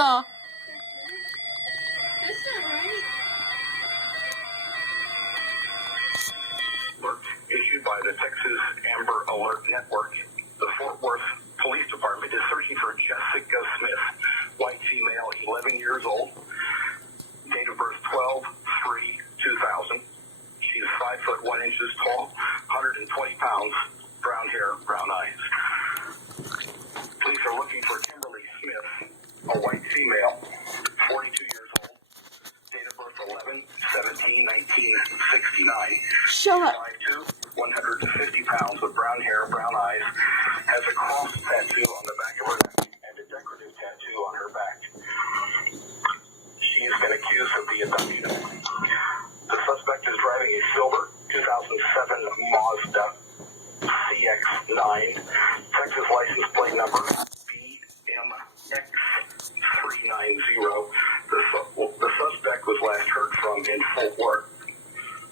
있어. That's not right. Alert issued by the Texas Amber Alert Network. The Fort Worth Police Department is searching for Jessica Smith, white female, 11 years old, date of birth 12/3/2000. She's 5 foot 1 inches tall, 120 pounds, brown hair, brown eyes. Police are looking for Kimberly Smith, a white female, 42 years old, date of birth 11/17/1969. Shut up. 5'2", 150 pounds, with brown hair, brown eyes, has a cross tattoo on the back of her neck and a decorative tattoo on her back. She has been accused of the abduction. The suspect is driving a silver 2007 Mazda CX-9, Texas license plate number BMX390. The suspect was last heard from in Fort Worth.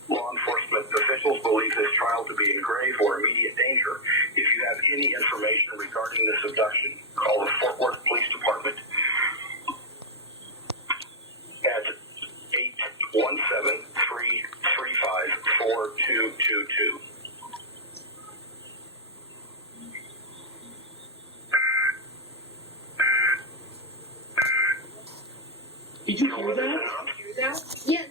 Law enforcement officials believe this child to be in grave or immediate danger. If you have any information regarding this abduction, call the Fort Worth Police Department at 817-335-4222. Did you hear that? Yeah,